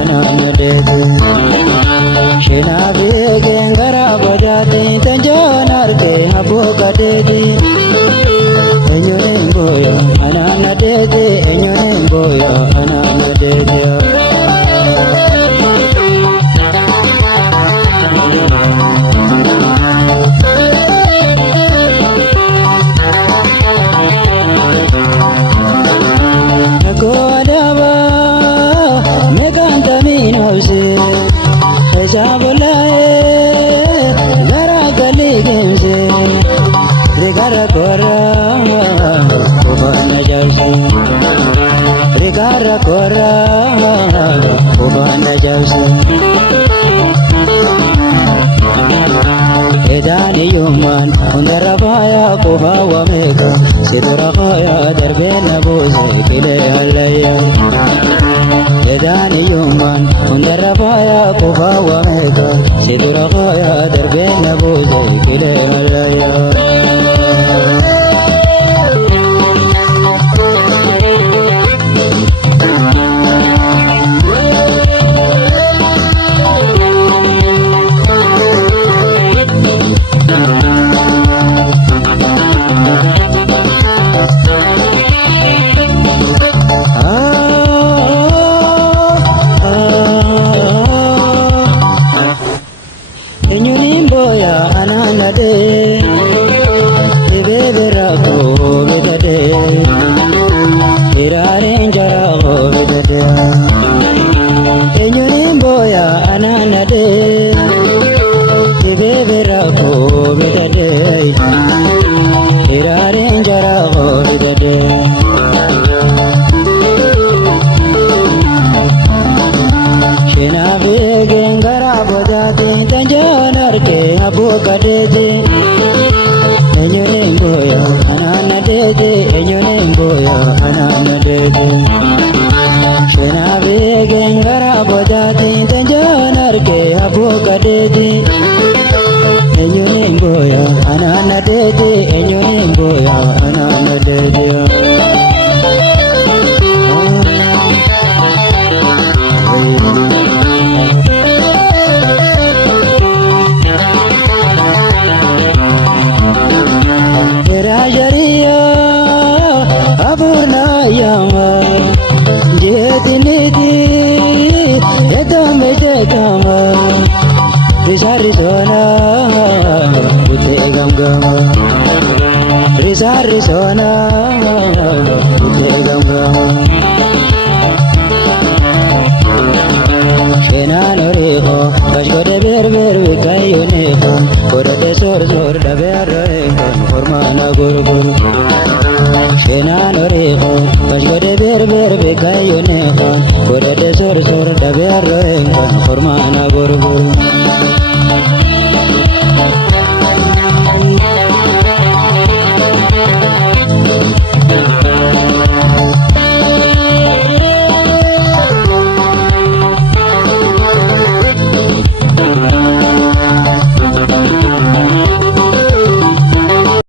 ana nadet shinabe gengara bojate tanjonar ke abokadeti enyone boyo ana nadet enyone boyo ana nadet Regara kora ubana jausa edani yuman undarabaya kubawa meka sidrakhaya darbena buze kile halaya edani yuman undarabaya kubawa meka sidrakhaya darbena buze kile halaya Rizona Shenanoriho Kashkode berber vikayuniho Korode sor daberreho Formana gurgur Shenanoriho Kashkode berber vikayuniho Korode sor daberreho Formana gurgur